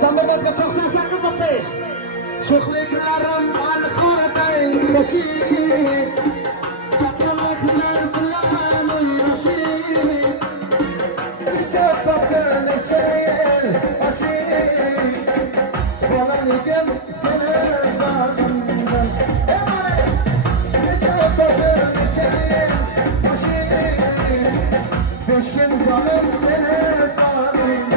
Zamanımızda 98.5 Şıklıklarım ankara'dayım taşıyıp Tatlıklar bilen oynaşıp İçe basın içeyen aşıp Balanıgım seni sağımdan İçe basın içeyen aşıp Beşkin canım seni sağımdan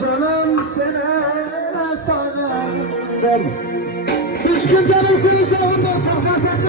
Canım sene sağlar. Üç gün canım seni sağlar.